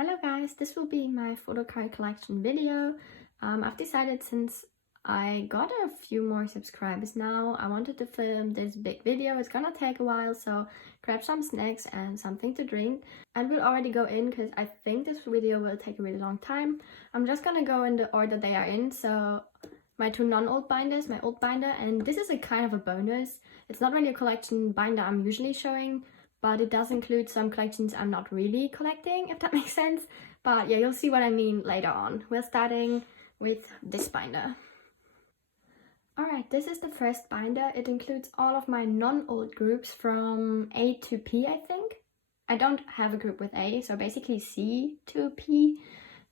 Hello guys, this will be my photocard collection video. I've decided since I got a few more subscribers now, I wanted to film this big video. It's gonna take a while, so grab some snacks and something to drink. And we'll already go in because I think this video will take a really long time. I'm just gonna go in the order they are in. So my two non-old binders, my old binder, and this is a kind of a bonus. It's not really a collection binder I'm usually showing, but it does include some collections I'm not really collecting, if that makes sense. But yeah, you'll see what I mean later on. We're starting with this binder. Alright, this is the first binder. It includes all of my non-old groups from A to P, I think. I don't have a group with A, so basically C to P.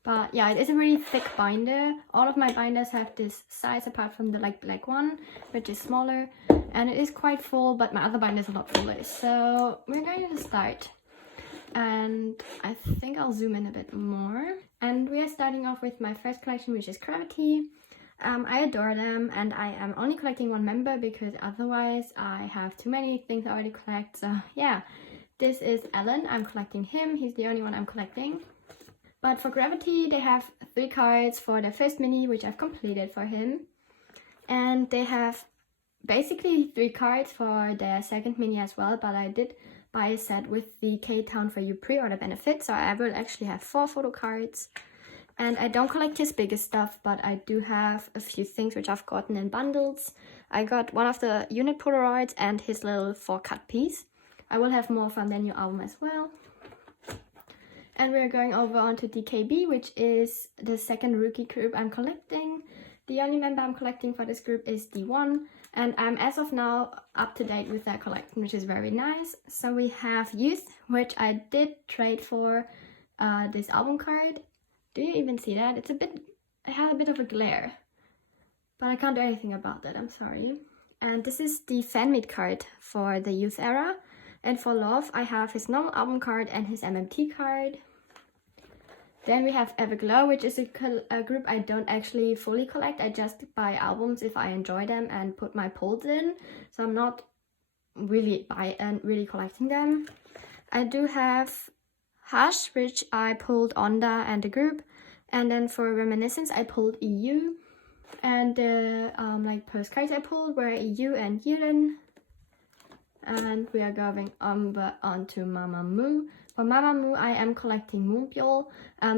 But yeah, it is a really thick binder. All of my binders have this size apart from the black one, which is smaller. And it is quite full, but my other binders are not full. So we're going to start. And I think I'll zoom in a bit more. And we are starting off with my first collection, which is Gravity. I adore them, and I am only collecting one member because otherwise I have too many things I already collect. So yeah, this is Alan. I'm collecting him. He's the only one I'm collecting. But for Gravity, they have 3 cards for their first mini, which I've completed for him. And they have basically 3 cards for their second mini as well, but I did buy a set with the K-Town for You pre-order benefit, so I will actually have 4 photo cards. And I don't collect his biggest stuff, but I do have a few things which I've gotten in bundles. I got one of the unit Polaroids and his little 4-cut piece. I will have more from their new album as well. And we're going over onto DKB, which is the second rookie group I'm collecting. The only member I'm collecting for this group is D1, and I'm as of now up to date with that collection, which is very nice. So we have Youth, which I did trade for this album card. Do you even see that? It had a bit of a glare, but I can't do anything about that, I'm sorry. And this is the fan meet card for the Youth era. And for Love, I have his normal album card and his MMT card. Then we have Everglow, which is a group I don't actually fully collect. I just buy albums if I enjoy them and put my pulls in. So I'm not really collecting them. I do have Hush, which I pulled Onda and the group. And then for Reminiscence, I pulled EU. And the postcards I pulled were EU and Yiren. And we are going onto Mamamoo. For Mamamoo, I am collecting Moonbyul.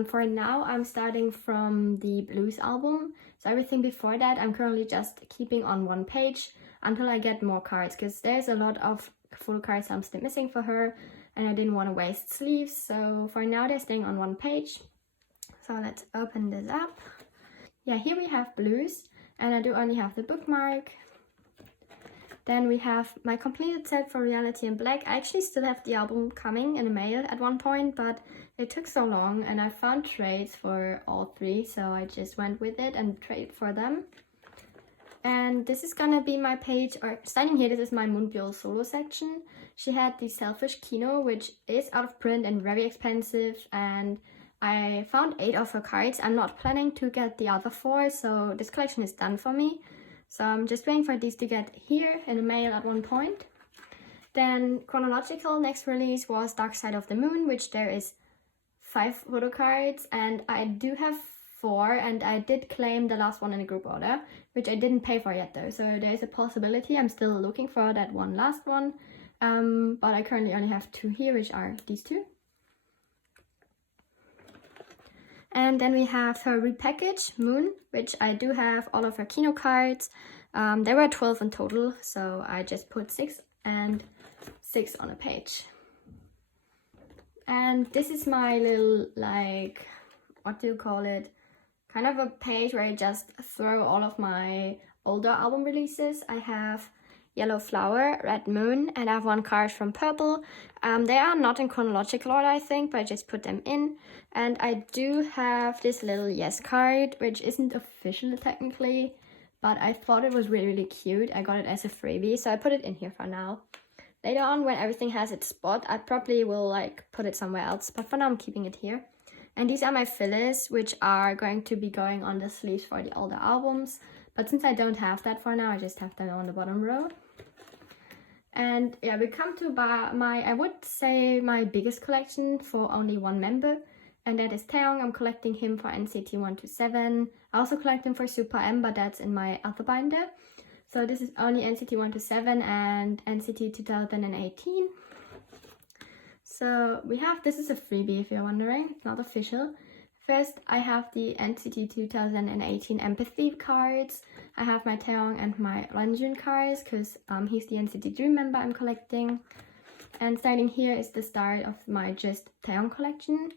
For now, I'm starting from the Blues album. So everything before that, I'm currently just keeping on one page until I get more cards, because there's a lot of full cards I'm still missing for her, and I didn't want to waste sleeves. So for now, they're staying on one page. So let's open this up. Yeah, here we have Blues, and I do only have the bookmark. Then we have my completed set for Reality in Black. I actually still have the album coming in the mail at one point, but it took so long and I found trades for all 3, so I just went with it and traded for them. And this is gonna be my page, or starting here, this is my Moonbyul solo section. She had the Selfish Kino, which is out of print and very expensive, and I found 8 of her cards. I'm not planning to get the other 4, so this collection is done for me. So I'm just waiting for these to get here in the mail at one point. Then chronological next release was Dark Side of the Moon, which there is 5 photo cards, and I do have 4, and I did claim the last one in a group order, which I didn't pay for yet though. So there's a possibility I'm still looking for that last one. But I currently only have 2 here, which are these 2. And then we have her repackage, Moon, which I do have all of her Kino cards. There were 12 in total, so I just put 6 and 6 on a page. And this is my little, what do you call it? Kind of a page where I just throw all of my older album releases. I have Yellow Flower, Red Moon, and I have 1 card from Purple. They are not in chronological order, I think, but I just put them in. And I do have this little Yes card, which isn't official technically, but I thought it was really, really cute. I got it as a freebie, so I put it in here for now. Later on, when everything has its spot, I probably will put it somewhere else, but for now I'm keeping it here. And these are my fillers, which are going to be going on the sleeves for the older albums. But since I don't have that for now, I just have them on the bottom row. And yeah, we come to I would say my biggest collection for only one member. and that is Taeyong. I'm collecting him for NCT 127. I also collect him for Super M, but that's in my other binder. So this is only NCT 127 and NCT 2018. So we have, this is a freebie if you're wondering, it's not official. First, I have the NCT 2018 Empathy cards. I have my Taeyong and my Ranjun cards because he's the NCT Dream member I'm collecting. And starting here is the start of my just Taeyong collection.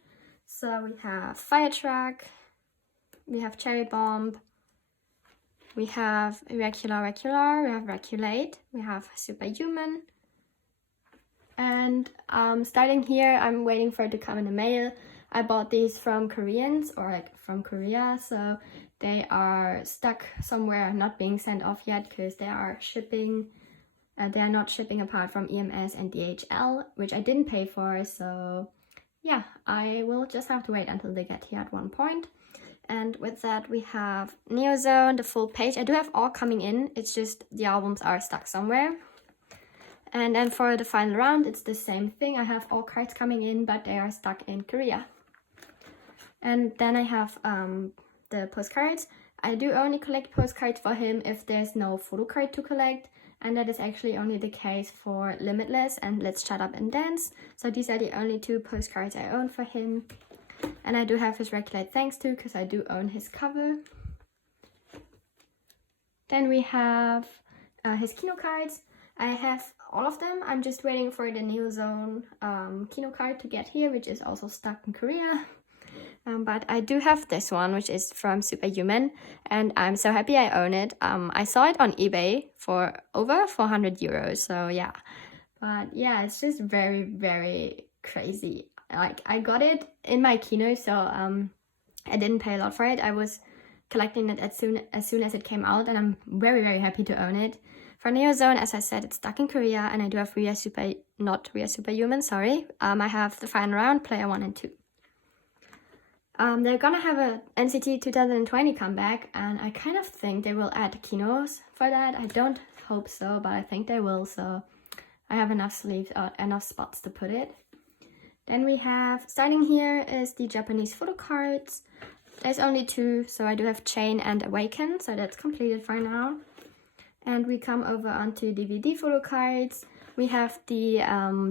So we have Fire Truck, we have Cherry Bomb, we have Regular, we have Regulate, we have Superhuman. And starting here, I'm waiting for it to come in the mail. I bought these from Koreans, or like from Korea, so they are stuck somewhere, not being sent off yet because they are shipping. They are not shipping apart from EMS and DHL, which I didn't pay for, so yeah, I will just have to wait until they get here at one point. And with that, we have Neozone, the full page. I do have all coming in, it's just the albums are stuck somewhere. And then for the final round, it's the same thing. I have all cards coming in, but they are stuck in Korea. And then I have the postcards. I do only collect postcards for him if there's no photocard to collect. And that is actually only the case for Limitless and Let's Shut Up and Dance. So these are the only two postcards I own for him. And I do have his Regulate Thanks to, because I do own his cover. Then we have his Kino cards. I have all of them. I'm just waiting for the Neozone Kino card to get here, which is also stuck in Korea. But I do have this one, which is from Superhuman, and I'm so happy I own it. I saw it on eBay for over 400 euros, so yeah. But yeah, it's just very, very crazy. Like, I got it in my Kino, so I didn't pay a lot for it. I was collecting it as soon as it came out, and I'm very, very happy to own it. For Neozone, as I said, it's stuck in Korea, and I do have not Rhea Superhuman, sorry. I have the final round, player 1 and 2. They're gonna have a NCT 2020 comeback, and I kind of think they will add Kinos for that. I don't hope so, but I think they will, so I have enough sleeves, enough spots to put it. Then we have, starting here is the Japanese photo cards. There's only 2, so I do have Chain and Awaken, so that's completed for now. And we come over onto DVD photo cards. We have the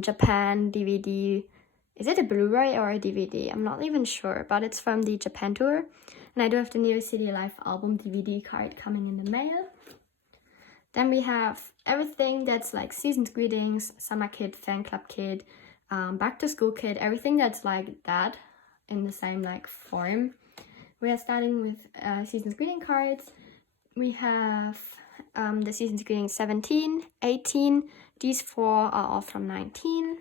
Japan DVD. Is it a Blu-ray or a DVD? I'm not even sure, but it's from the Japan tour. And I do have the New City Life album DVD card coming in the mail. Then we have everything that's like Season's Greetings, Summer Kit, Fan Club Kit, Back to School Kit, everything that's like that in the same like form. We are starting with Season's Greeting cards. We have the Season's Greetings 17, 18. These 4 are all from 19.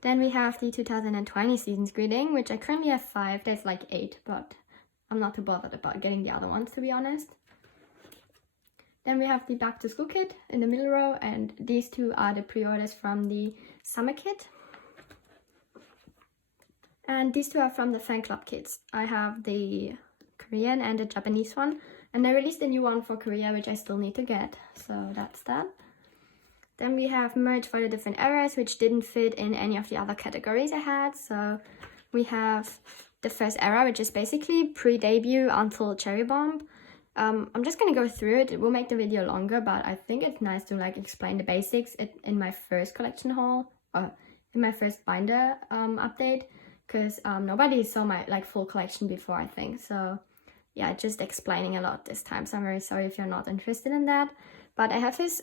Then we have the 2020 Season's Greeting, which I currently have 5. There's like 8, but I'm not too bothered about getting the other ones, to be honest. Then we have the Back to School Kit in the middle row, and these 2 are the pre-orders from the Summer Kit. And these 2 are from the Fan Club Kits. I have the Korean and the Japanese one, and they released a new one for Korea, which I still need to get, so that's that. Then we have merch for the different eras, which didn't fit in any of the other categories I had. So we have the first era, which is basically pre-debut until Cherry Bomb. I'm just gonna go through it. It will make the video longer, but I think it's nice to like explain the basics in my first collection haul, or in my first binder update, because nobody saw my like full collection before, I think. So yeah, just explaining a lot this time. So I'm very sorry if you're not interested in that. But I have his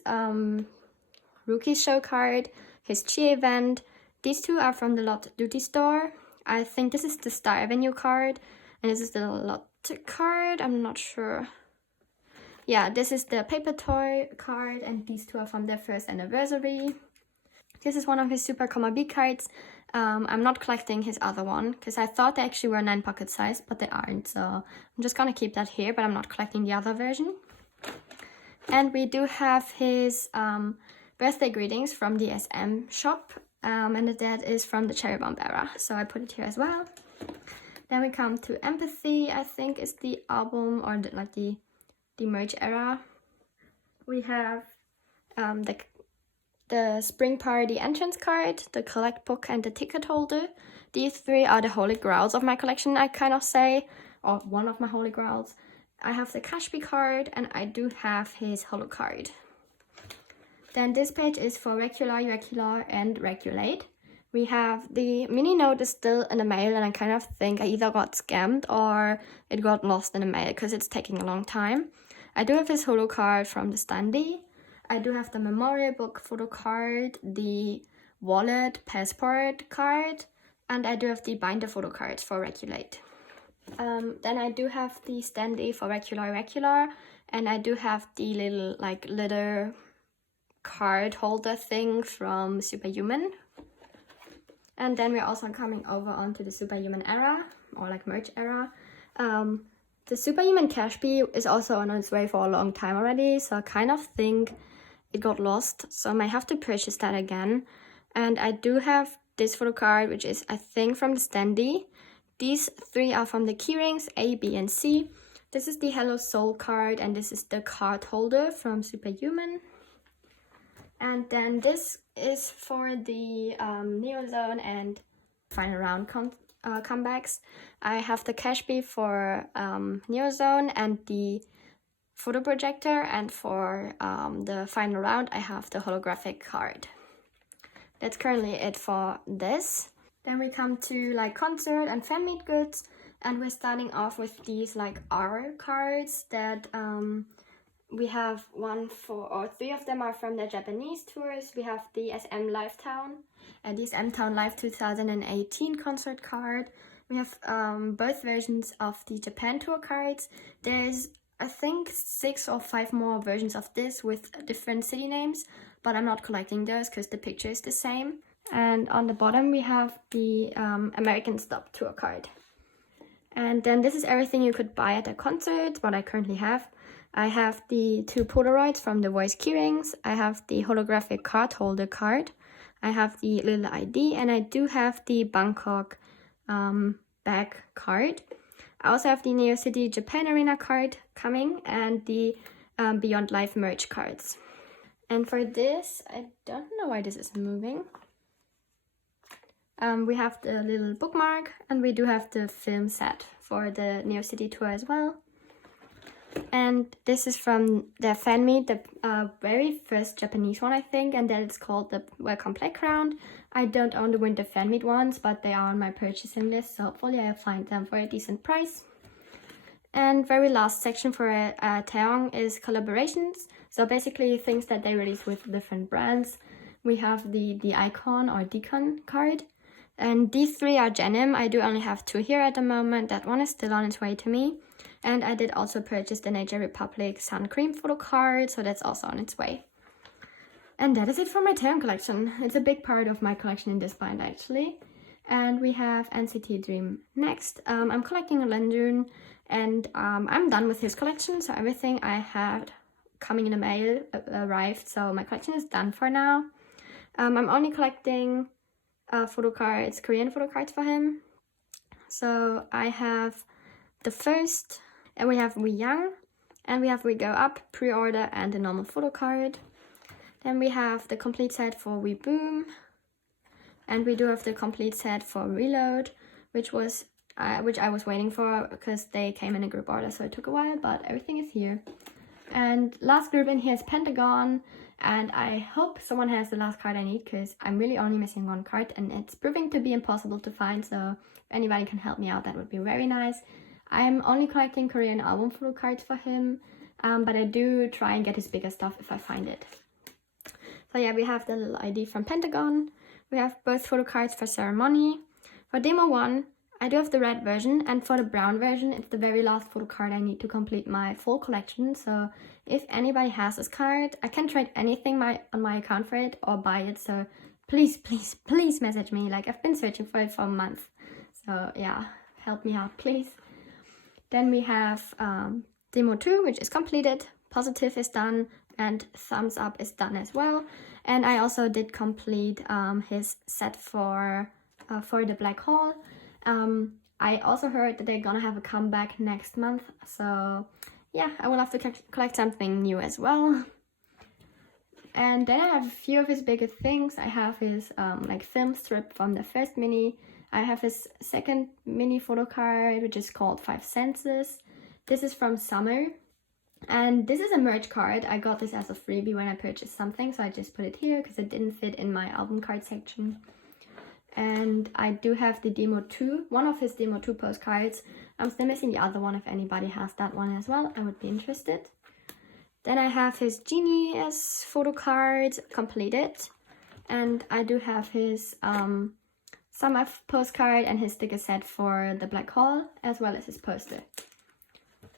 Rookie Show card, his Chi event. These 2 are from the Lot Duty store. I think this is the Star Avenue card, and this is the Lot card. I'm not sure. Yeah, this is the Paper Toy card, and these 2 are from their first anniversary. This is one of his Super Comma B cards. I'm not collecting his other one, because I thought they actually were 9 pocket size, but they aren't. So I'm just gonna keep that here, but I'm not collecting the other version. And we do have his birthday greetings from the SM shop, and that is from the Cherry Bomb era, so I put it here as well. Then we come to Empathy, I think is the album, or the merch era. We have the Spring Party entrance card, the collect book, and the ticket holder. these three are the holy grails of my collection, I kind of say, or one of my holy grails. I have the KPop card, and I do have his holo card. Then this page is for regular, irregular, and regulate. We have the mini note is still in the mail, and I kind of think I either got scammed or it got lost in the mail because it's taking a long time. I do have his holo card from the standee. I do have the memorial book photo card, the wallet passport card, and I do have the binder photo cards for regulate. Then I do have the standee for regular, irregular, and I do have the little like letter card holder thing from Superhuman. And then we're also coming over onto the Superhuman era, or like merch era. The Superhuman KPop is also on its way for a long time already, so I kind of think it got lost, so I might have to purchase that again. And I do have this photo card, which is I think from the standee. These three are from the keyrings A, B, and C. This is the Hello Soul card, and this is the card holder from Superhuman. And then this is for the Neozone and final round comebacks. I have the KPop for Neozone and the photo projector, and for the final round I have the holographic card. That's currently it for this. Then we come to like concert and fan meet goods, and we're starting off with these like R cards that we have three of them are from the Japanese tours. We have the SM Live Town and the SM Town Live 2018 concert card. We have both versions of the Japan tour cards. There's I think 6 or 5 more versions of this with different city names, but I'm not collecting those because the picture is the same. And on the bottom we have the American Stop tour card. And then this is everything you could buy at a concert, what I currently have. I have the 2 Polaroids from the Voice keyrings. I have the holographic card holder card. I have the little ID, and I do have the Bangkok bag card. I also have the Neo City Japan Arena card coming, and the Beyond Life merch cards. And for this, I don't know why this isn't moving. We have the little bookmark, and we do have the film set for the Neo City tour as well. And this is from their fan meet, the very first Japanese one, I think, and then it's called the Welcome Playground. I don't own the winter fan meet ones, but they are on my purchasing list, so hopefully I'll find them for a decent price. And very last section for Taeyong is collaborations. So basically things that they release with different brands. We have the Icon or Deacon card. And these 3 are denim. I do only have 2 here at the moment. That one is still on its way to me. And I did also purchase the Nature Republic Sun Cream photo card, so that's also on its way. And that is it for my Taeyong collection. It's a big part of my collection in this bind actually. And we have NCT Dream next. I'm collecting a Lendun, and I'm done with his collection, so everything I had coming in the mail arrived, so my collection is done for now. I'm only collecting photo cards, Korean photo cards for him. So I have the first, and we have We Young, and we have We Go Up, pre-order, and the normal photo card. Then we have the complete set for We Boom, and we do have the complete set for Reload, which I was waiting for because they came in a group order, so it took a while, but everything is here. And last group in here is Pentagon, and I hope someone has the last card I need because I'm really only missing 1 card, and it's proving to be impossible to find, so if anybody can help me out, that would be very nice. I'm only collecting Korean album photo cards for him, but I do try and get his bigger stuff if I find it. So yeah, we have the little ID from Pentagon. We have both photo cards for Ceremony. For Demo 1, I do have the red version, and for the brown version, it's the very last photo card I need to complete my full collection. So if anybody has this card, I can trade anything on my account for it or buy it. So please, please, please message me. Like, I've been searching for it for a month. So yeah, help me out, please. Then we have Demo 2, which is completed. Positive is done, and Thumbs Up is done as well. And I also did complete his set for the Black Hole. I also heard that they're gonna have a comeback next month, so yeah, I will have to collect something new as well. And then I have a few of his bigger things. I have his like film strip from the first mini. I have his second mini photo card, which is called 5 Senses. This is from summer. And this is a merch card. I got this as a freebie when I purchased something, so I just put it here because it didn't fit in my album card section. And I do have the Demo 2, one of his Demo 2 postcards. I'm still missing the other one. If anybody has that one as well, I would be interested. Then I have his Genius photo card completed. And I do have his summer postcard and his sticker set for the Black Hole, as well as his poster.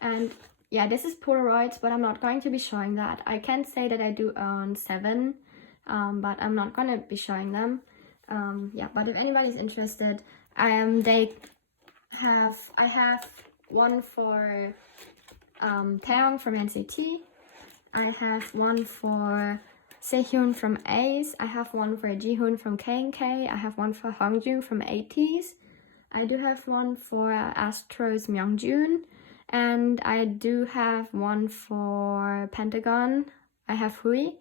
And yeah, this is Polaroids, but I'm not going to be showing that. I can say that I do own 7, but I'm not going to be showing them. Yeah, but if anybody's interested, I have one for Taeyong from NCT. I have one for Sehun from Ace. I have one for Jihoon from K&K. I have one for Hongjoong from ATEEZ. I do have one for Astro's Myungjoon. And I do have one for Pentagon. I have Hui.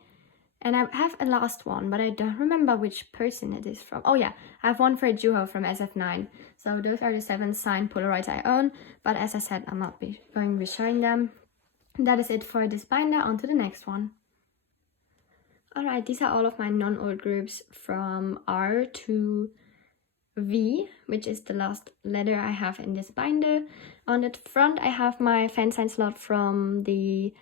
And I have a last one, but I don't remember which person it is from. Oh yeah, I have one for Juho from SF9. So those are the 7 signed Polaroids I own. But as I said, I'm not going to be showing them. That is it for this binder. On to the next one. Alright, these are all of my non-old groups from R to V, which is the last letter I have in this binder. On the front, I have my fan sign slot from the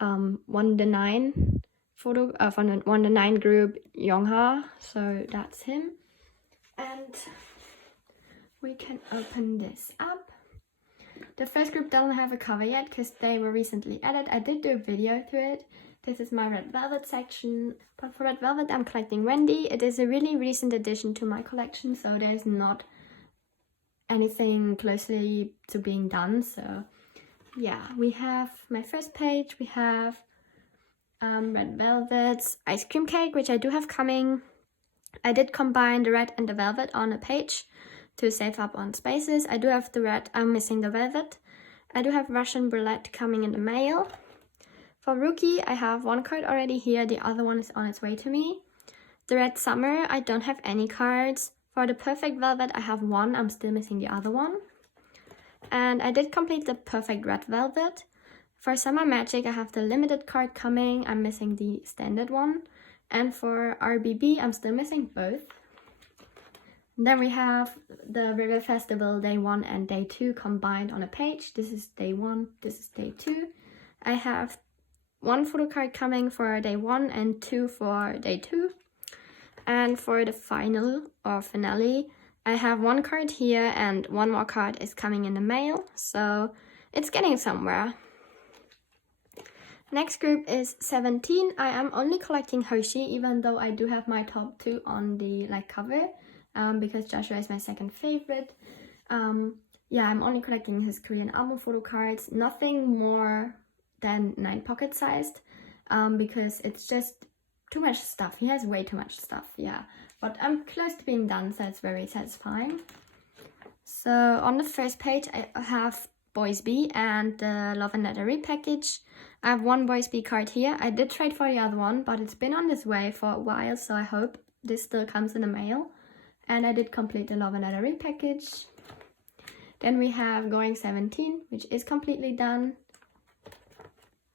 1-9 photo from the 1-9 group Yongha, so that's him. And we can open this up. The first group doesn't have a cover yet because they were recently added. I did do a video to it. This is my Red Velvet section, but for Red Velvet I'm collecting Wendy. It is a really recent addition to my collection, so there's not anything closely to being done. So yeah, we have my first page. We have Red Velvet's Ice Cream Cake, which I do have coming. I did combine the red and the velvet on a page to save up on spaces. I do have the red, I'm missing the velvet. I do have Russian Roulette coming in the mail. For Rookie, I have one card already here, the other one is on its way to me. The Red Summer, I don't have any cards. For the Perfect Velvet, I have one, I'm still missing the other one. And I did complete the Perfect Red Velvet. For Summer Magic, I have the limited card coming, I'm missing the standard one. And for RBB, I'm still missing both. Then we have the River Festival Day 1 and Day 2 combined on a page. This is Day 1, this is Day 2. I have one photo card coming for Day 1 and 2 for Day 2. And for the final or finale, I have one card here and one more card is coming in the mail. So it's getting somewhere. Next group is 17. I am only collecting Hershey, even though I do have my top 2 on the cover, because Joshua is my second favorite. Yeah, I'm only collecting his Korean album photo cards. Nothing more than 9 pocket sized, because it's just too much stuff. He has way too much stuff, yeah. But I'm close to being done, so it's very satisfying. So on the first page, I have Boys B and the Love and Letter repackage. I have one Boys B card here. I did trade for the other one, but it's been on its way for a while, so I hope this still comes in the mail. And I did complete the Love and Letter repackage. Then we have Going 17, which is completely done.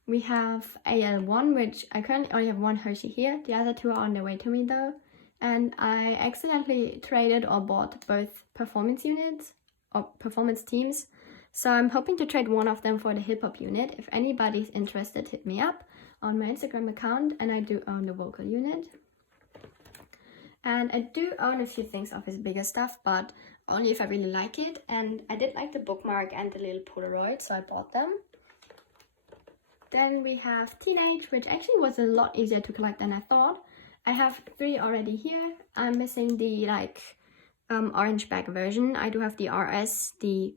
We have AL1, which I currently only have one Hershey here. The other 2 are on their way to me though. And I accidentally traded or bought both performance units or performance teams. So I'm hoping to trade one of them for the hip hop unit. If anybody's interested, hit me up on my Instagram account, and I do own the vocal unit. And I do own a few things of his bigger stuff, but only if I really like it. And I did like the bookmark and the little Polaroid, so I bought them. Then we have Teenage, which actually was a lot easier to collect than I thought. I have 3 already here. I'm missing the orange bag version. I do have the RS, the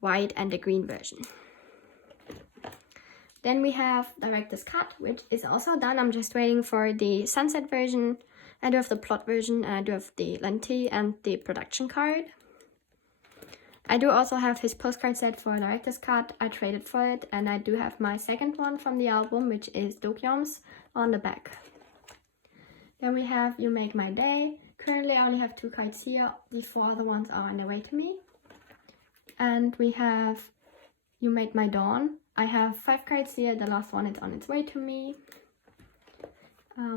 white and the green version. Then we have Director's Cut, which is also done. I'm just waiting for the sunset version. I do have the plot version, and I do have the lenti and the production card. I do also have his postcard set for Director's Cut. I traded for it, and I do have my second one from the album, which is Dokyeom's, on the back. Then we have You Make My Day, Currently I only have 2 cards here, the 4 other ones are on their way to me. And we have You Made My Dawn. I have 5 cards here, the last one is on its way to me.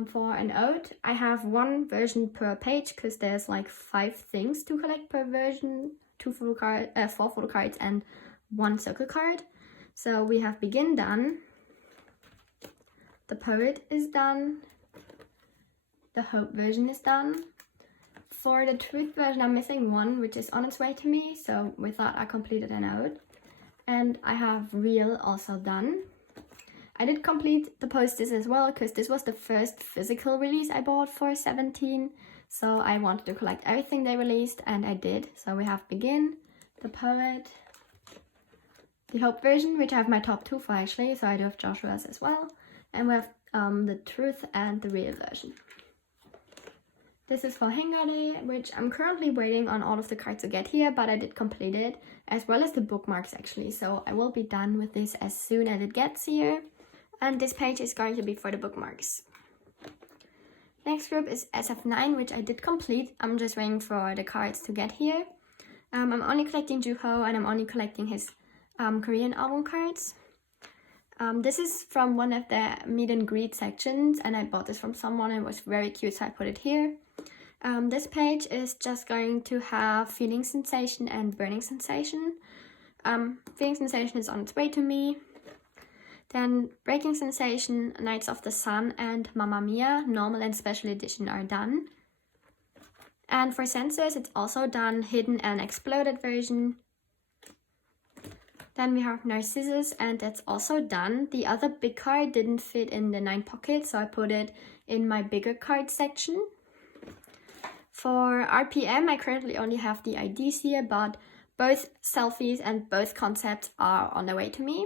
For an ode, I have 1 version per page because there's like 5 things to collect per version, 4 photo cards and 1 circle card. So we have Begin done, the Poet is done, the Hope version is done. For the Truth version, I'm missing 1, which is on its way to me. So with that, I completed an ode. And I have Real also done. I did complete the posters as well because this was the first physical release I bought for 17. So I wanted to collect everything they released and I did. So we have Begin, the Poet, the Hope version, which I have my top 2 for actually. So I do have Joshua's as well. And we have the Truth and the Real version. This is for Hangare, which I'm currently waiting on all of the cards to get here, but I did complete it, as well as the bookmarks actually. So I will be done with this as soon as it gets here. And this page is going to be for the bookmarks. Next group is SF9, which I did complete. I'm just waiting for the cards to get here. I'm only collecting Juho and I'm only collecting his Korean album cards. This is from one of the meet and greet sections and I bought this from someone and it was very cute, so I put it here. This page is just going to have Feeling Sensation and Burning Sensation. Feeling Sensation is on its way to me. Then Breaking Sensation, Nights of the Sun and Mamma Mia, Normal and Special Edition are done. And for Senses, it's also done, Hidden and Exploded version. Then we have Narcissus and that's also done. The other big card didn't fit in the 9 pockets, so I put it in my bigger card section. For RPM, I currently only have the IDs here, but both selfies and both concepts are on their way to me.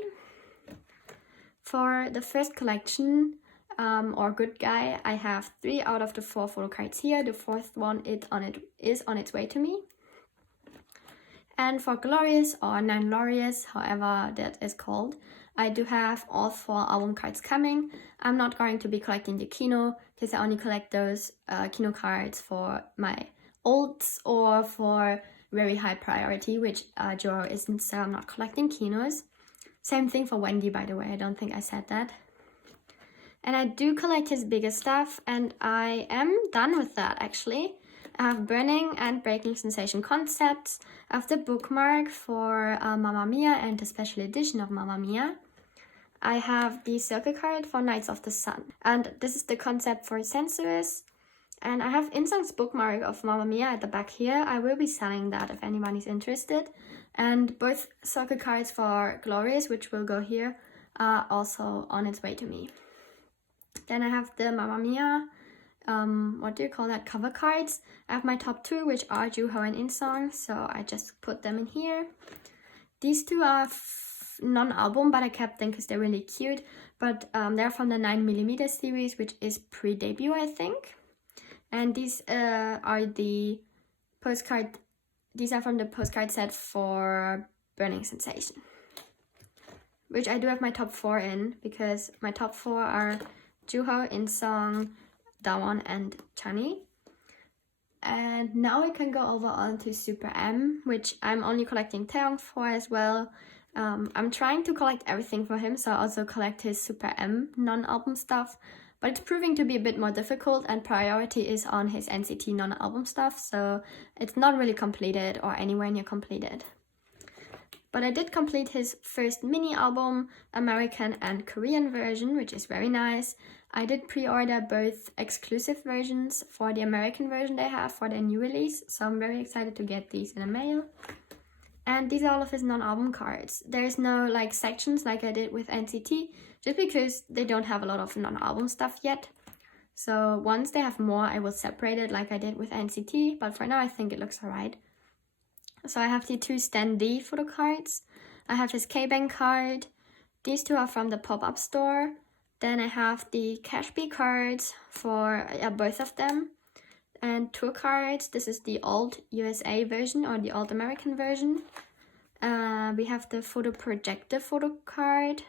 For the first collection, or Good Guy, I have 3 out of the 4 photo cards here. The 4th one is on its way to me. And for Glorious or Nine Glorious, however that is called, I do have all 4 album cards coming. I'm not going to be collecting the Kino because I only collect those Kino cards for my olds or for very high priority, which Joro isn't, so I'm not collecting Kinos. Same thing for Wendy, by the way, I don't think I said that. And I do collect his bigger stuff and I am done with that actually. I have Burning and Breaking Sensation concepts. I have the bookmark for Mamma Mia and the special edition of Mamma Mia. I have the circle card for Nights of the Sun. And this is the concept for Sensuous. And I have Insang's bookmark of Mamma Mia at the back here. I will be selling that if anyone is interested. And both circle cards for Glorious, which will go here, are also on its way to me. Then I have the Mamma Mia, cover cards. I have my top 2, which are Juho and Insang, so I just put them in here. These 2 are non-album, but I kept them because they're really cute. But they're from the 9mm series, which is pre-debut, I think. And these are the postcard. These are from the postcard set for Burning Sensation, which I do have my top 4 in because my top 4 are Juho, Insang, Dawon and Chani. And now we can go over on to Super M, which I'm only collecting Taeyong for as well. I'm trying to collect everything for him, so I also collect his Super M non-album stuff. But it's proving to be a bit more difficult and priority is on his NCT non-album stuff, so it's not really completed or anywhere near completed. But I did complete his first mini album, American and Korean version, which is very nice. I did pre-order both exclusive versions for the American version they have for their new release, so I'm very excited to get these in the mail. And these are all of his non-album cards. There's no like sections like I did with NCT, just because they don't have a lot of non-album stuff yet. So once they have more, I will separate it like I did with NCT, but for now I think it looks alright. So I have the 2 Stan D photo cards. I have his K-Bank card. These 2 are from the pop-up store. Then I have the Cash B cards for both of them. And tour cards. This is the old USA version or the old American version. We have the photo projector photo card.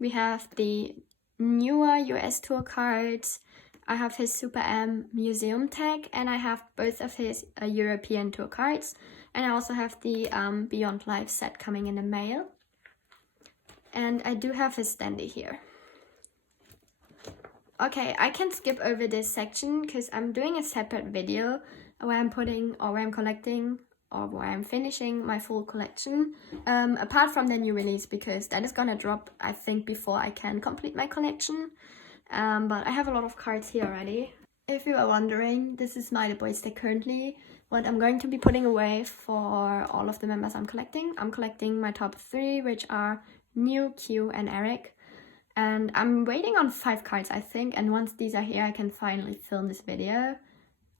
We have the newer US tour cards. I have his Super M museum tag, and I have both of his European tour cards, and I also have the Beyond Life set coming in the mail. And I do have his standee here. Okay, I can skip over this section because I'm doing a separate video where I'm collecting or where I'm finishing my full collection, apart from the new release, because that is gonna drop, I think, before I can complete my collection. But I have a lot of cards here already. If you are wondering, this is my The Boys deck currently, what I'm going to be putting away for all of the members I'm collecting. I'm collecting my top 3, which are New, Q, and Eric. And I'm waiting on 5 cards, I think, and once these are here, I can finally film this video.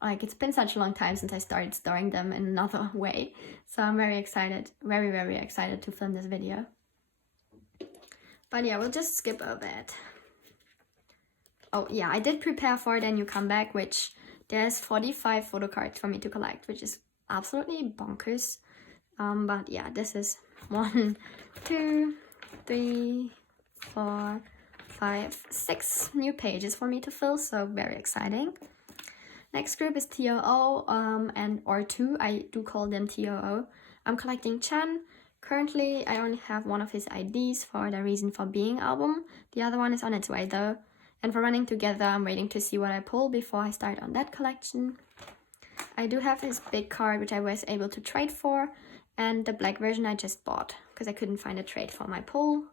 Like, it's been such a long time since I started storing them in another way, so I'm very excited, very, very excited to film this video. But yeah, we'll just skip over it. Oh yeah, I did prepare for the new comeback, which there's 45 photo cards for me to collect, which is absolutely bonkers. But yeah, this is 1, 2, 3, 4, 5, 6 new pages for me to fill, so very exciting. Next group is TOO and or2. I do call them TOO. I'm collecting Chan. Currently, I only have one of his IDs for the Reason for Being album. The other one is on its way though. And for Running Together, I'm waiting to see what I pull before I start on that collection. I do have his big card, which I was able to trade for, and the black version I just bought because I couldn't find a trade for my pull.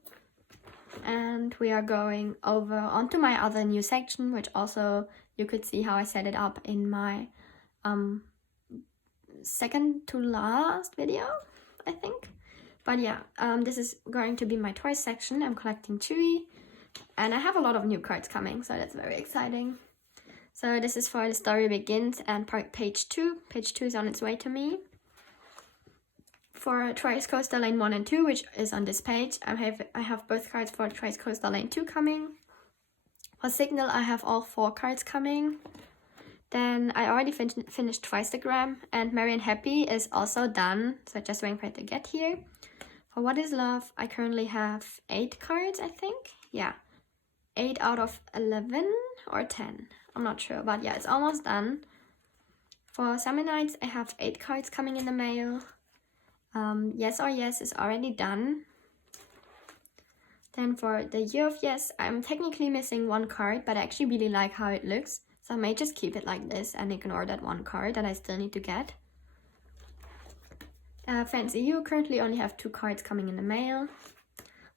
And we are going over onto my other new section, which also you could see how I set it up in my second to last video, I think. But yeah, this is going to be my toys section. I'm collecting Chewy, and I have a lot of new cards coming, so that's very exciting. So this is for The Story Begins and page 2. Page 2 is on its way to me. For Twice Coaster Lane 1 and 2, which is on this page, I have both cards for Twice Coaster Lane 2 coming. For Signal, I have all 4 cards coming. Then I already finished Twice-the-Gram, and Merry and Happy is also done, so just waiting for it to get here. For What Is Love, I currently have 8 cards, I think. Yeah, 8 out of 11 or 10. I'm not sure, but yeah, it's almost done. For Summer Nights, I have 8 cards coming in the mail. Yes or Yes is already done. Then for the Year of Yes, I'm technically missing 1 card, but I actually really like how it looks. So I may just keep it like this and ignore that 1 card that I still need to get. Fancy You, currently only have 2 cards coming in the mail.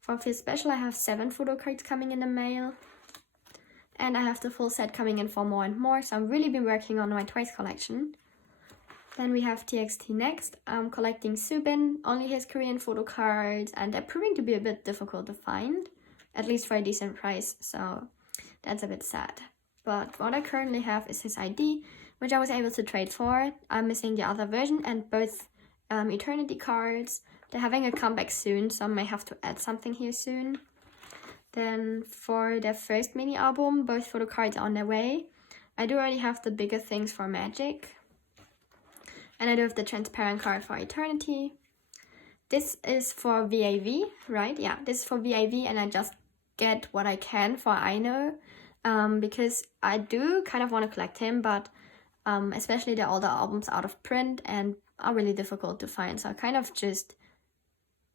For Feel Special, I have 7 photo cards coming in the mail. And I have the full set coming in for More and More, so I've really been working on my Twice collection. Then we have TXT next. I'm collecting Subin, only his Korean photo cards, and they're proving to be a bit difficult to find, at least for a decent price, so that's a bit sad. But what I currently have is his ID, which I was able to trade for. I'm missing the other version and both Eternity cards. They're having a comeback soon, so I may have to add something here soon. Then for their first mini album, both photo cards are on their way. I do already have the bigger things for Magic. And I do have the transparent card for Eternity. This is for VAV, right? Yeah, this is for VAV, and I just get what I can for I Know. Because I do kind of want to collect him, but especially the older albums out of print and are really difficult to find. So I kind of just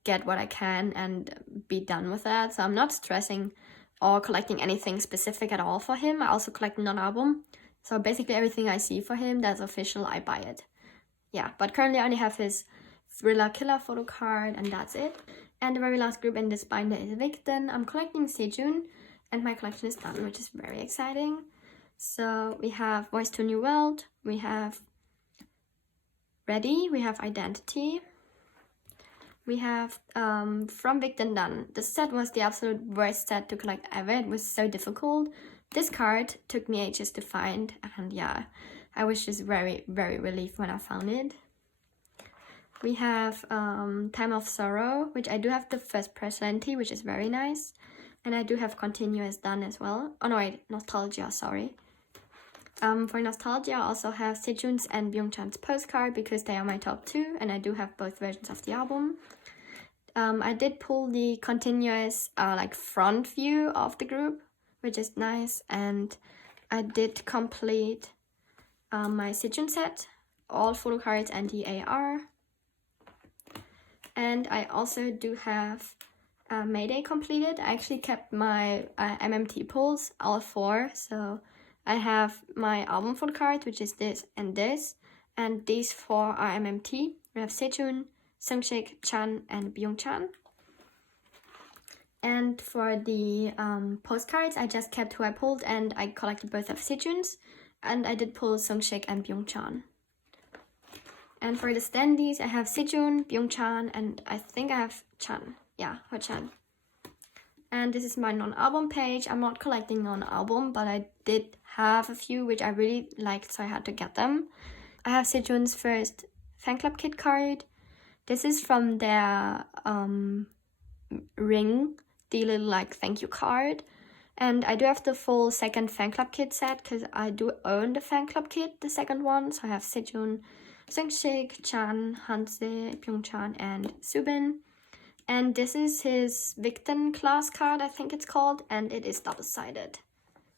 get what I can and be done with that. So I'm not stressing or collecting anything specific at all for him. I also collect non-album. So basically everything I see for him that's official, I buy it. Yeah, but currently I only have his Thriller Killer photo card and that's it. And the very last group in this binder is Victon. I'm collecting Sejun and my collection is done, which is very exciting. So we have Voice to New World, we have Ready, we have Identity. We have From Victon done. The set was the absolute worst set to collect ever. It was so difficult. This card took me ages to find, and yeah, I was just very, very relieved when I found it. We have Time of Sorrow, which I do have the first Personality, which is very nice. And I do have Continuous done as well. Oh no, wait, Nostalgia, sorry. For Nostalgia, I also have Sejun's and Byungchan's postcard because they are my top 2, and I do have both versions of the album. I did pull the continuous like front view of the group, which is nice, and I did complete my Sejun set, all photo cards and the AR. And I also do have Mayday completed. I actually kept my MMT pulls, all 4. So I have my album photo card, which is this, and these 4 are MMT. We have Sejun, Seungshik, Chan, and Byung-chan. And for the postcards, I just kept who I pulled, and I collected both of Sejun's, and I did pull Seungshik and Byung-chan. And for the standees, I have Sejun, Byung-chan, and I think I have Chan. Yeah, Ho-chan. And this is my non-album page. I'm not collecting non-album, but I did have a few which I really liked, so I had to get them. I have Sejun's first fan club kit card. This is from their ring, the little like thank you card. And I do have the full second fan club kit set because I do own the fan club kit, the second one. So I have Sejun, Seungshik, Chan, Hanse, Byung-chan, and Subin. And this is his Victon class card, I think it's called, and it is double-sided.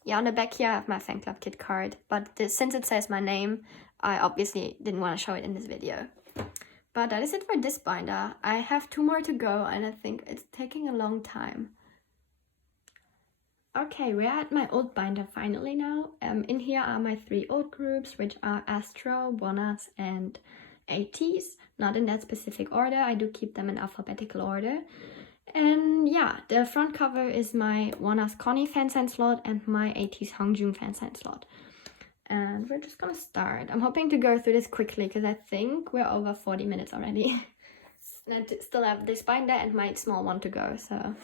Yeah, on the back here I have my fan club kit card, but since it says my name, I obviously didn't want to show it in this video. But that is it for this binder. I have 2 more to go, and I think it's taking a long time. Okay, we're at my old binder finally now. In here are my 3 old groups, which are Astro, Onas, and ATs. Not in that specific order, I do keep them in alphabetical order. And yeah, the front cover is my Onas Connie fan sign slot and my ATs Hongjun fan sign slot. And we're just gonna start. I'm hoping to go through this quickly because I think we're over 40 minutes already. And I still have this binder and my small one to go, so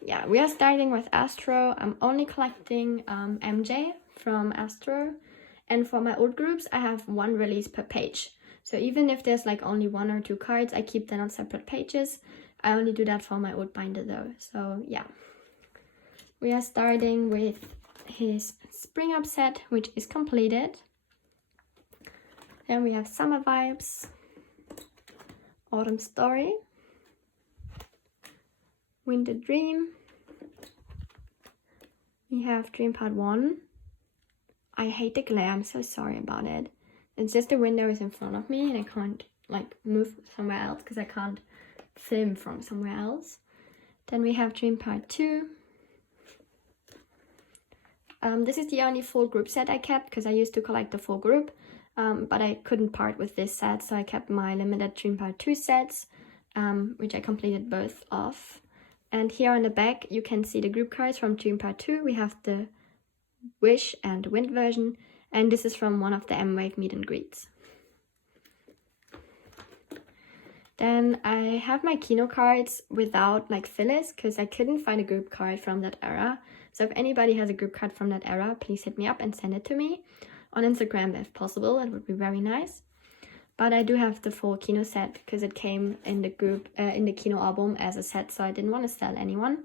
yeah, we are starting with Astro. I'm only collecting MJ from Astro. And for my old groups, I have 1 release per page. So even if there's like only 1 or 2 cards, I keep them on separate pages. I only do that for my old binder though. So yeah. We are starting with his Spring Up set, which is completed. Then we have Summer Vibes, Autumn Story, Winter Dream. We have Dream Part 1. I hate the glare, I'm so sorry about it. It's just the window is in front of me and I can't like move somewhere else because I can't film from somewhere else. Then we have Dream Part 2. This is the only full group set I kept because I used to collect the full group, but I couldn't part with this set, so I kept my limited Dream Part 2 sets, which I completed both of. And here on the back you can see the group cards from Dream Part 2. We have the Wish and Wind version, and this is from one of the M-Wave meet and greets. Then I have my Kino cards without like fillers because I couldn't find a group card from that era. So if anybody has a group card from that era, please hit me up and send it to me on Instagram if possible. That would be very nice. But I do have the full Kino set because it came in the group in the Kino album as a set, so I didn't want to sell anyone.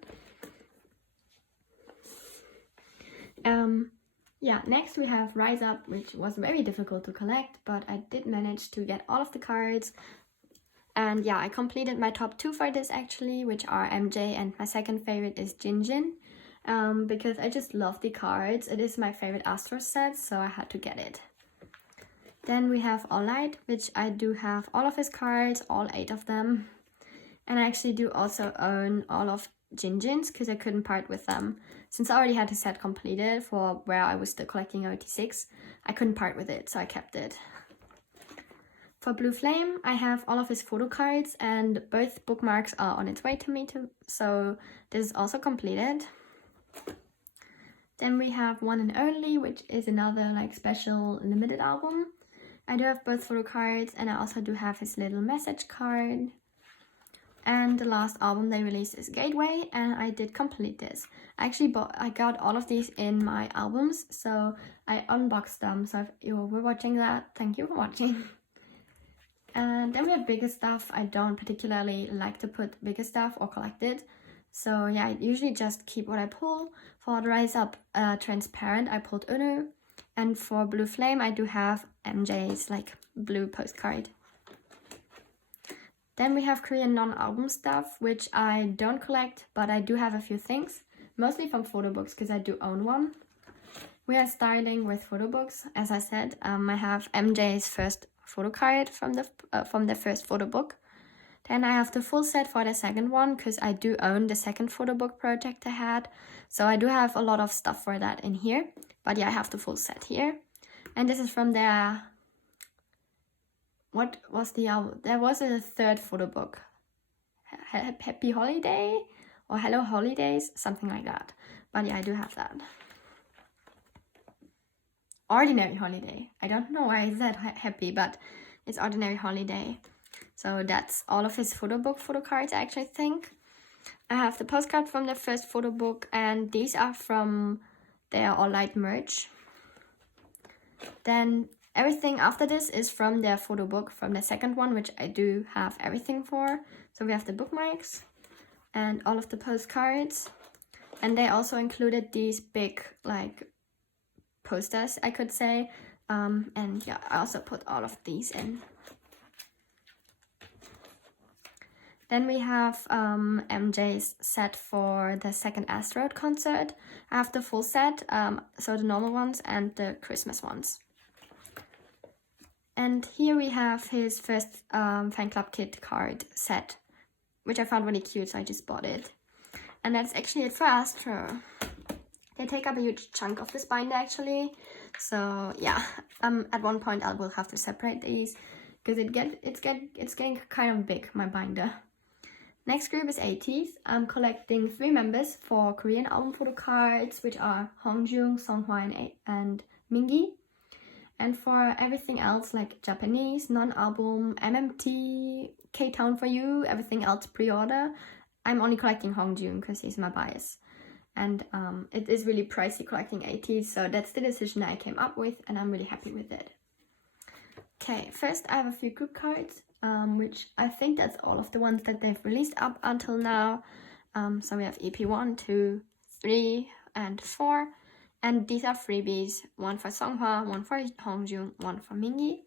Yeah, next we have Rise Up, which was very difficult to collect, but I did manage to get all of the cards. And yeah, I completed my top 2 for this actually, which are MJ, and my second favorite is Jinjin, because I just love the cards. It is my favorite Astro set, so I had to get it. Then we have All Light, which I do have all of his cards, all 8 of them. And I actually do also own all of Jinjin's because I couldn't part with them. Since I already had his set completed for where I was still collecting OT6, I couldn't part with it, so I kept it. For Blue Flame, I have all of his photo cards and both bookmarks are on its way to me too, so this is also completed. Then we have One and Only, which is another like special limited album. I do have both photo cards and I also do have his little message card. And the last album they released is Gateway, and I did complete this. I got all of these in my albums, so I unboxed them. So if you were watching that, thank you for watching. And then we have bigger stuff. I don't particularly like to put bigger stuff or collect it. So yeah, I usually just keep what I pull. For the Rise Up Transparent, I pulled Uno. And for Blue Flame, I do have MJ's like blue postcard. Then we have Korean non-album stuff, which I don't collect, but I do have a few things. Mostly from photo books, because I do own one. We are starting with photo books. As I said, I have MJ's first photo card from the first photo book. Then I have the full set for the second one because I do own the second photo book project I had. So I do have a lot of stuff for that in here. But yeah, I have the full set here. And this is from their... What was the album? There was a third photo book. Happy Holiday or Hello Holidays, something like that. But yeah, I do have that. Ordinary Holiday. I don't know why I said happy, but it's Ordinary Holiday. So that's all of his photo cards, I actually think. I have the postcard from the first photo book, and these are from their All Light merch. Then everything after this is from their photo book, from the second one, which I do have everything for. So we have the bookmarks and all of the postcards. And they also included these big, like, posters, I could say. And yeah, I also put all of these in. Then we have MJ's set for the second Asteroid concert. I have the full set, so the normal ones and the Christmas ones. And here we have his first fan club kit card set, which I found really cute, so I just bought it. And that's actually it for Astro. They take up a huge chunk of this binder actually. So yeah, at one point I will have to separate these because it's getting kind of big, my binder. Next group is 80s. I'm collecting 3 members for Korean album photo cards, which are Hongjoong, Songhwa, and Mingi. And for everything else, like Japanese, non-album, MMT, K-Town for You, everything else pre-order, I'm only collecting Hongjoong because he's my bias. And it is really pricey collecting 80s, so that's the decision I came up with, and I'm really happy with it. Okay, first I have a few group cards. Which I think that's all of the ones that they've released up until now. So we have EP 1, 2, 3, and 4. And these are freebies. 1 for Songhwa, 1 for Hongjoong, 1 for Mingi.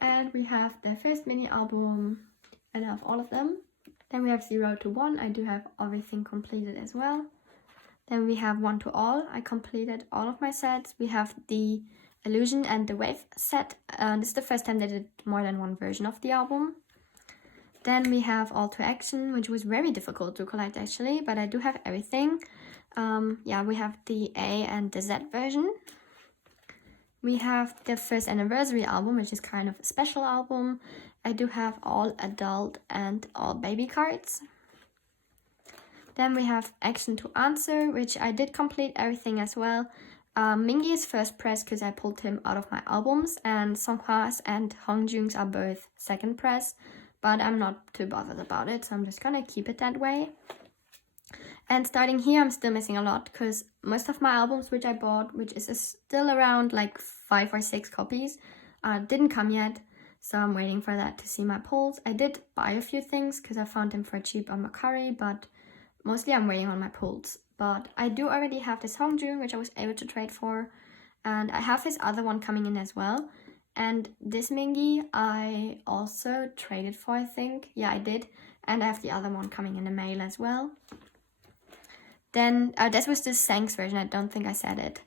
And we have the first mini album, and I have all of them. Then we have 0 to 1. I do have everything completed as well. Then we have 1 to All. I completed all of my sets. We have the Illusion and the Wave set. This is the first time they did more than one version of the album. Then we have All to Action, which was very difficult to collect actually, but I do have everything. Yeah, we have the A and the Z version. We have the first anniversary album, which is kind of a special album. I do have all adult and all baby cards. Then we have Action to Answer, which I did complete everything as well. Mingi is first press because I pulled him out of my albums, and Songhwa's and Hongjoong's are both second press, but I'm not too bothered about it, so I'm just gonna keep it that way. And starting here, I'm still missing a lot because most of my albums which I bought, which is still around like 5 or 6 copies, didn't come yet, so I'm waiting for that to see my pulls. I did buy a few things because I found them for cheap on Mercari, but mostly I'm waiting on my pulls. But I do already have this Hongjoong, which I was able to trade for. And I have this other one coming in as well. And this Mingi, I also traded for, I think. Yeah, I did. And I have the other one coming in the mail as well. Then, this was the Sangs version. I don't think I said it.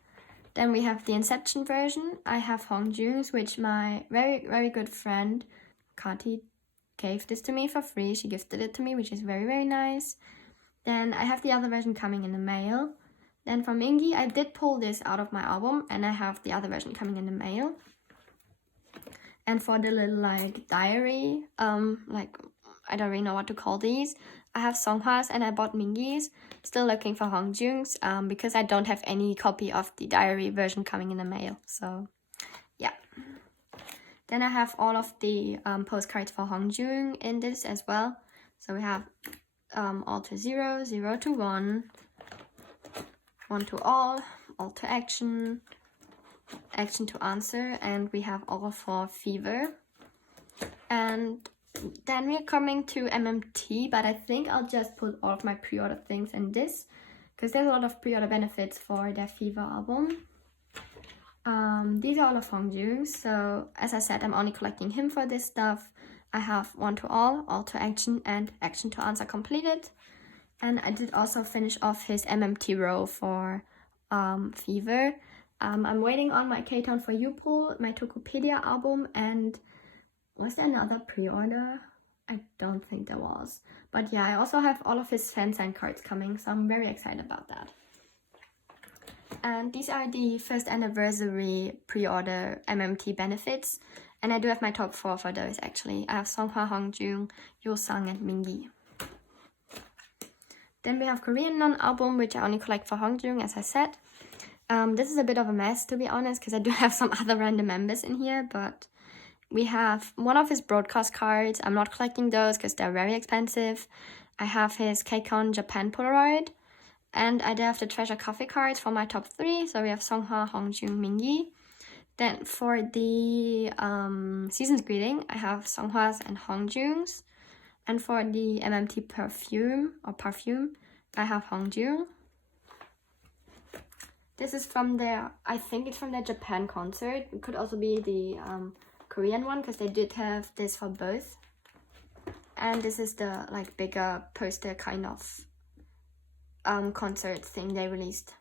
Then we have the Inception version. I have Hongjoong's, which my very, very good friend, Kati, gave this to me for free. She gifted it to me, which is very, very nice. Then I have the other version coming in the mail. Then for Mingi, I did pull this out of my album, and I have the other version coming in the mail. And for the little like diary, like I don't really know what to call these, I have Songhwa's and I bought Mingi's. Still looking for Hongjoong's because I don't have any copy of the diary version coming in the mail. So yeah. Then I have all of the postcards for Hongjoong in this as well. So we have All to 0, 0 to 1, 1 to All to Action, Action to Answer, and we have all for Fever. And then we're coming to MMT, but I think I'll just put all of my pre-order things in this because there's a lot of pre-order benefits for their Fever album. These are all of Hongjoong's, so as I said, I'm only collecting him for this stuff. I have 1 to All to Action, and Action to Answer completed. And I did also finish off his MMT row for Fever. I'm waiting on my K-Town for You pull, my Tokopedia album, and was there another pre-order? I don't think there was. But yeah, I also have all of his fan sign cards coming, so I'm very excited about that. And these are the first anniversary pre-order MMT benefits. And I do have my top 4 for those actually. I have Songhwa, Hongjoong, Yosang, and Mingi. Then we have Korean non-album, which I only collect for Hongjoong, as I said. This is a bit of a mess, to be honest, because I do have some other random members in here, but we have one of his broadcast cards. I'm not collecting those because they're very expensive. I have his KCON Japan Polaroid, and I do have the Treasure Coffee cards for my top 3. So we have Songhwa, Hongjoong, Mingi. Then for the Season's Greeting, I have Songhwa's and Hongjoong's. And for the MMT Perfume, I have Hongjoong. This is from their, I think it's from their Japan concert. It could also be the Korean one, because they did have this for both. And this is the like bigger poster kind of concert thing they released.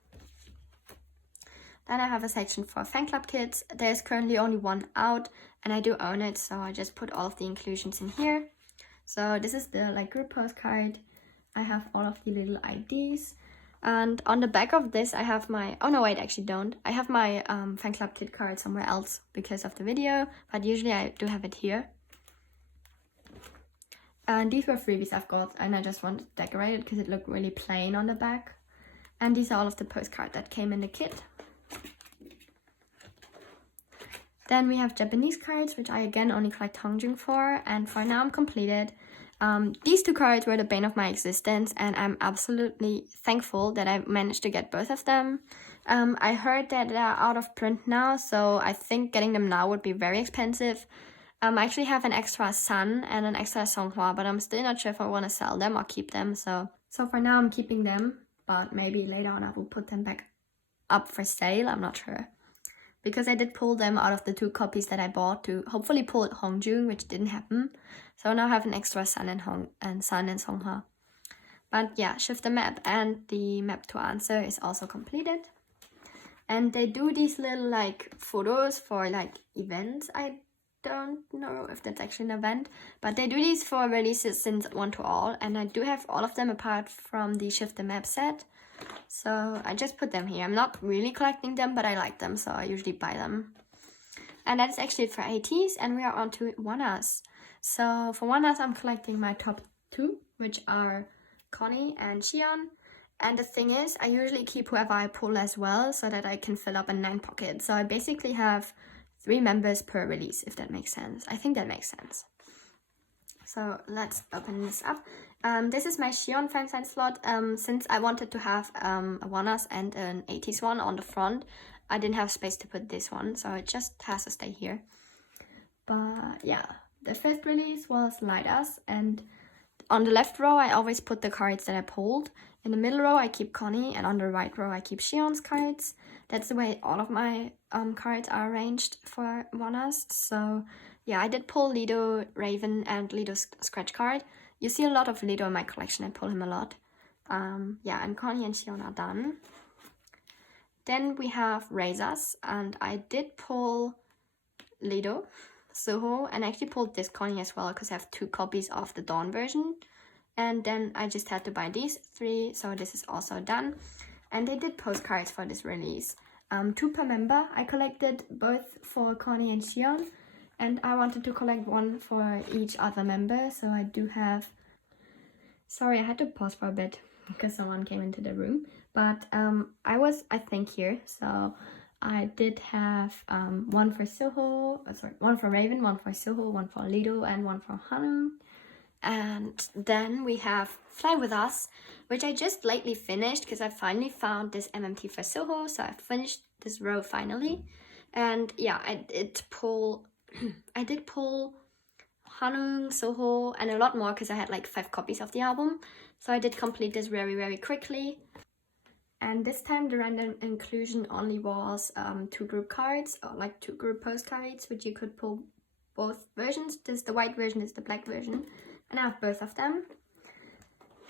Then I have a section for fan club kits. There's currently only one out, and I do own it, so I just put all of the inclusions in here. So this is the like group postcard. I have all of the little IDs. And on the back of this, I have my, oh no, wait, I actually don't. I have my fan club kit card somewhere else because of the video, but usually I do have it here. And these were freebies I've got, and I just wanted to decorate it because it looked really plain on the back. And these are all of the postcards that came in the kit. Then we have Japanese cards, which I again only collect Hongjoong for, and for now I'm completed. These 2 cards were the bane of my existence, and I'm absolutely thankful that I managed to get both of them. I heard that they're out of print now, so I think getting them now would be very expensive. I actually have an extra Sun and an extra Songhwa, but I'm still not sure if I want to sell them or keep them. So for now I'm keeping them, but maybe later on I will put them back up for sale, I'm not sure. Because I did pull them out of the 2 copies that I bought to hopefully pull Hongjoong, which didn't happen. So now I have an extra Sun and Songhwa. But yeah, Shift the Map and the map to answer is also completed. And they do these little like photos for like events. I don't know if that's actually an event, but they do these for releases since One to All, and I do have all of them apart from the Shift the Map set. So I just put them here. I'm not really collecting them, but I like them, so I usually buy them. And that's actually it for ATs, and we are on to ONEUS. So for ONEUS, I'm collecting my top 2, which are Connie and Xion. And the thing is, I usually keep whoever I pull as well, so that I can fill up a 9 pocket. So I basically have 3 members per release, if that makes sense. I think that makes sense. So let's open this up. This is my Xion fan sign slot. Since I wanted to have a ONEUS and an 80s one on the front, I didn't have space to put this one, so it just has to stay here. But yeah, the first release was Light Us, and on the left row I always put the cards that I pulled. In the middle row I keep Connie, and on the right row I keep Xion's cards. That's the way all of my cards are arranged for ONEUS. So yeah, I did pull Lido, Raven, and Lido's scratch card. You see a lot of Lido in my collection, I pull him a lot. Yeah, and Connie and Xion are done. Then we have Raise Us, and I did pull Lido, Soho, and I actually pulled this Connie as well because I have 2 copies of the Dawn version. And then I just had to buy these 3, so this is also done. And they did postcards for this release. 2 per member. I collected both for Connie and Xion, and I wanted to collect 1 for each other member, so I do have... Sorry, I had to pause for a bit because someone came into the room. But I think here, so I did have 1 for Soho, 1 for Raven, 1 for Soho, 1 for Lido, and 1 for Hanu. And then we have Fly With Us, which I just lately finished because I finally found this MMT for Soho, so I finished this row finally. And yeah, I did pull Hanung, Soho, and a lot more because I had like 5 copies of the album. So I did complete this very, very quickly. And this time the random inclusion only was 2 group cards, or like 2 group postcards, which you could pull both versions. This the white version, is the black version, and I have both of them.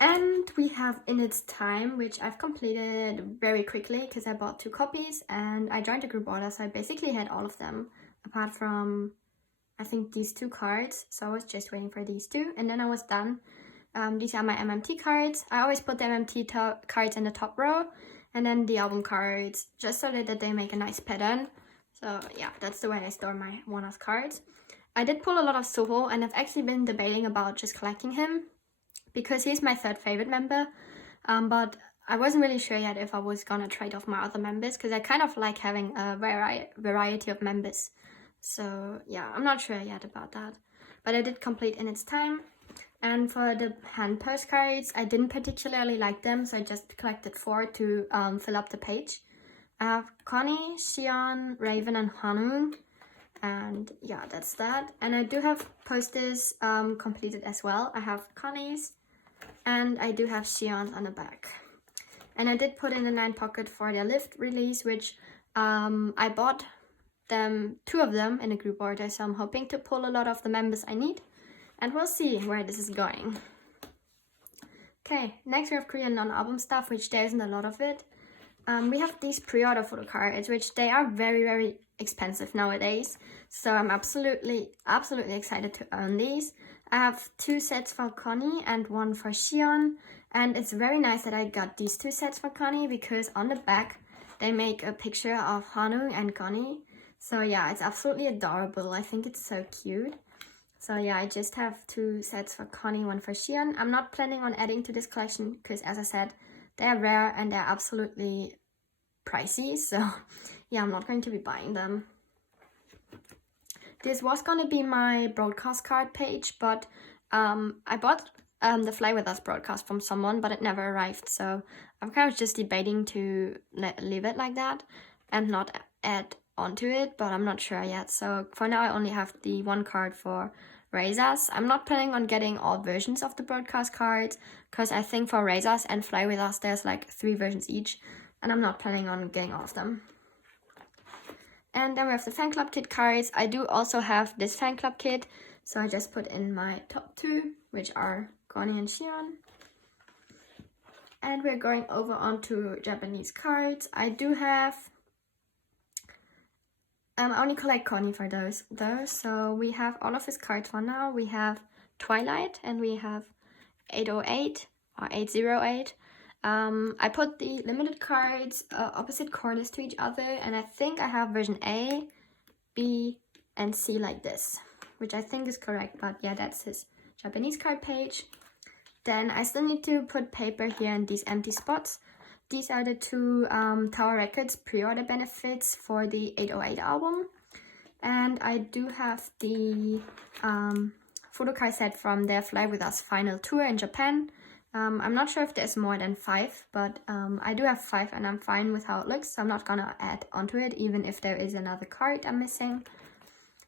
And we have In Its Time, which I've completed very quickly because I bought 2 copies and I joined a group order, so I basically had all of them apart from I think these 2 cards. So I was just waiting for these 2 and then I was done. These are my MMT cards. I always put the MMT cards in the top row and then the album cards just so that they make a nice pattern. So yeah, that's the way I store my one-off cards. I did pull a lot of Soho and I've actually been debating about just collecting him because he's my 3rd favorite member. But I wasn't really sure yet if I was gonna trade off my other members because I kind of like having a variety of members. So yeah, I'm not sure yet about that. But I did complete In Its Time. And for the hand postcards, I didn't particularly like them, so I just collected 4 to fill up the page. I have Connie, Xion, Raven, and Hanung. And yeah, that's that. And I do have posters completed as well. I have Connie's and I do have Xion's on the back. And I did put in the 9 pocket for their Lift release, which I bought them 2 of them in a group order. So I'm hoping to pull a lot of the members I need. And we'll see where this is going. Okay, next we have Korean non-album stuff, which there isn't a lot of it. We have these pre-order photo cards, which they are very expensive nowadays. So I'm absolutely excited to own these. I have 2 sets for Connie and 1 for Xion. And it's very nice that I got these 2 sets for Connie because on the back they make a picture of Hanung and Connie. So yeah, it's absolutely adorable. I think it's so cute. So yeah, I just have 2 sets for Connie, 1 for Xion. I'm not planning on adding to this collection because, as I said, they are rare and they're absolutely pricey. So yeah, I'm not going to be buying them. This was going to be my broadcast card page, but I bought the Fly With Us broadcast from someone, but it never arrived. So I'm kind of just debating to leave it like that and not add onto it, but I'm not sure yet. So for now, I only have the 1 card for Razors. I'm not planning on getting all versions of the broadcast cards because I think for Razors and Fly With Us there's like 3 versions each and I'm not planning on getting all of them. And then we have the fan club kit cards. I do also have this fan club kit, so I just put in my top 2, which are Connie and Xion. And we're going over onto Japanese cards. I do have I only collect Connie for those. So we have all of his cards for now. We have Twilight and we have 808 or 808. I put the limited cards opposite corners to each other, and I think I have version A, B, and C like this, which I think is correct, but yeah, that's his Japanese card page. Then I still need to put paper here in these empty spots. These are the 2 Tower Records pre-order benefits for the 808 album. And I do have the photo card set from their Fly With Us final tour in Japan. I'm not sure if there's more than 5, but I do have 5 and I'm fine with how it looks. So I'm not gonna add onto it, even if there is another card I'm missing.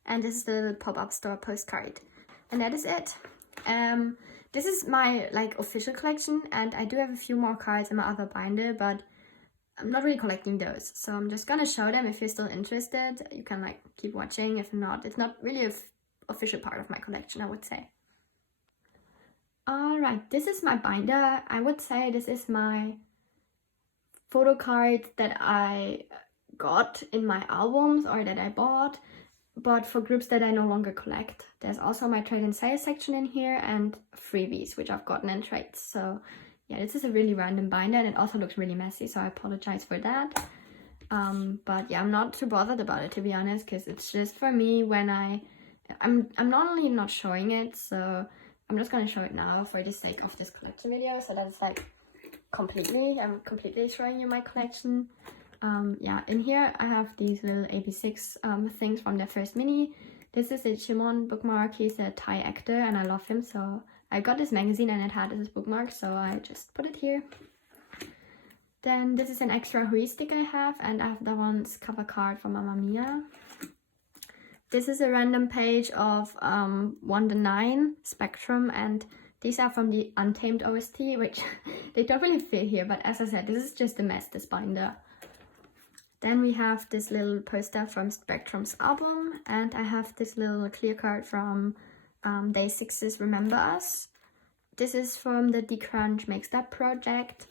And this is the pop-up store postcard. And that is it. This is my official collection, and I do have a few more cards in my other binder, but I'm not really collecting those. So I'm just gonna show them. If you're still interested, you can keep watching. If not, it's not really an official part of my collection, I would say. Alright, this is my binder. I would say this is my photo card that I got in my albums or that I bought, but for groups that I no longer collect. There's also my trade and sale section in here and freebies, which I've gotten in trades. So yeah, this is a really random binder and it also looks really messy, so I apologize for that. But yeah, I'm not too bothered about it, to be honest, because it's just for me when I'm not only not showing it, so I'm just gonna show it now for the sake of this collection video, so that's I'm completely showing you my collection. Yeah, in here I have these little AB6 things from their first mini. This is a Shimon bookmark. He's a Thai actor and I love him, so I got this magazine and it had this bookmark, so I just put it here. Then this is an extra Hui stick I have, and I have that one's cover card from Mamma Mia. This is a random page of 1 to 9 Spectrum, and these are from the Untamed OST, which they don't really fit here, but as I said, this is just a mess, this binder. Then we have this little poster from Spectrum's album, and I have this little clear card from Day 6's Remember Us. this is from the Crunch Mixed Up project.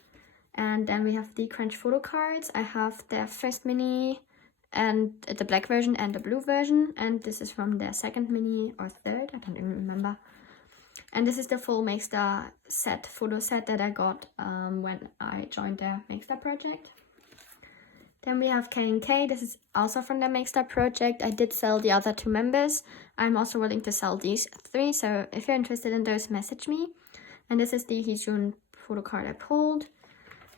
And then we have the Crunch Photocards. I have their first mini and the black version and the blue version. And this is from their second mini or third, I can't even remember. And this is the full Mixta set, photo set that I got when I joined their Mixta project. Then we have K&K. This is also from the Mixta project. I did sell the other 2 members. I'm also willing to sell these 3. So if you're interested in those, message me. And this is the Heejun photo card I pulled.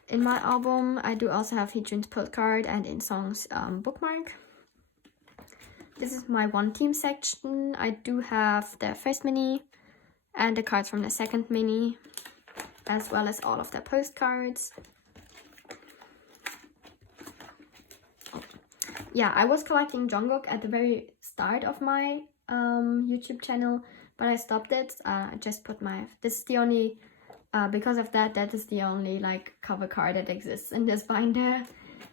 In my album, I do also have Heejun's postcard and In Song's bookmark. This is my One Team section. I do have the first mini and the cards from the second mini, as well as all of the postcards. Yeah, I was collecting Jungkook at the very start of my YouTube channel, but I stopped it. I just put this is the only, because of that is the only like cover card that exists in this binder.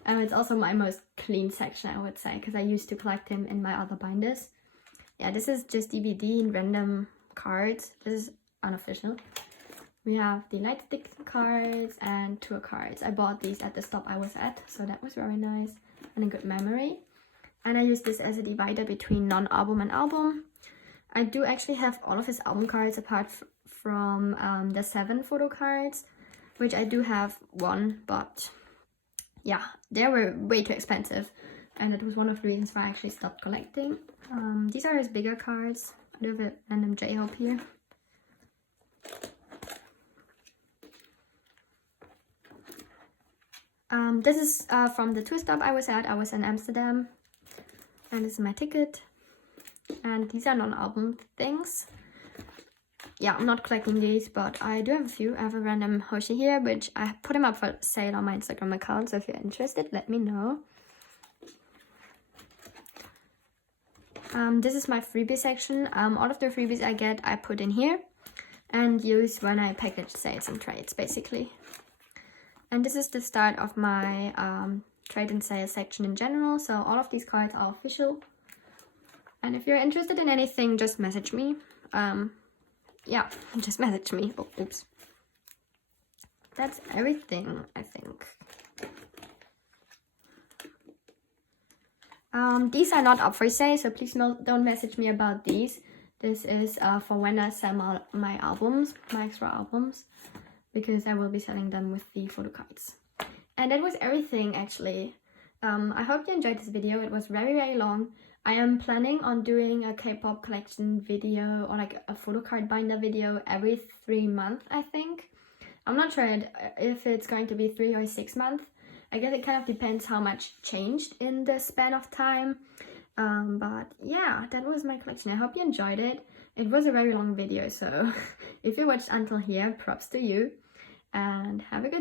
It's also my most clean section, I would say, because I used to collect him in my other binders. Yeah, this is just DVD and random cards. This is unofficial. We have the light stick cards and tour cards. I bought these at the stop I was at, so that was very nice and a good memory. And I use this as a divider between non-album and album. I do actually have all of his album cards apart from the 7 photo cards, which I do have 1, but yeah, they were way too expensive, and it was one of the reasons why I actually stopped collecting. These are his bigger cards. I have a random J-Hope here. This is from the tour stop I was at. I was in Amsterdam, and this is my ticket. And these are non-album things. Yeah, I'm not collecting these, but I do have a few. I have a random Hoshi here, which I put him up for sale on my Instagram account, so if you're interested, let me know. This is my freebie section. All of the freebies I get, I put in here and use when I package sales and trades, basically. And this is the start of my trade and sale section in general. So all of these cards are official. And if you're interested in anything, just message me. Yeah, just message me. Oh, oops. That's everything, I think. These are not up for sale, so please don't message me about these. This is for when I sell my albums, my extra albums, because I will be selling them with the photo cards. And that was everything, actually. I hope you enjoyed this video. It was very, very long. I am planning on doing a K-pop collection video or like a photo card binder video every 3 months, I think. I'm not sure if it's going to be 3 or 6 months. I guess it kind of depends how much changed in the span of time. But yeah, that was my collection. I hope you enjoyed it. It was a very long video, so if you watched until here, props to you. And have a good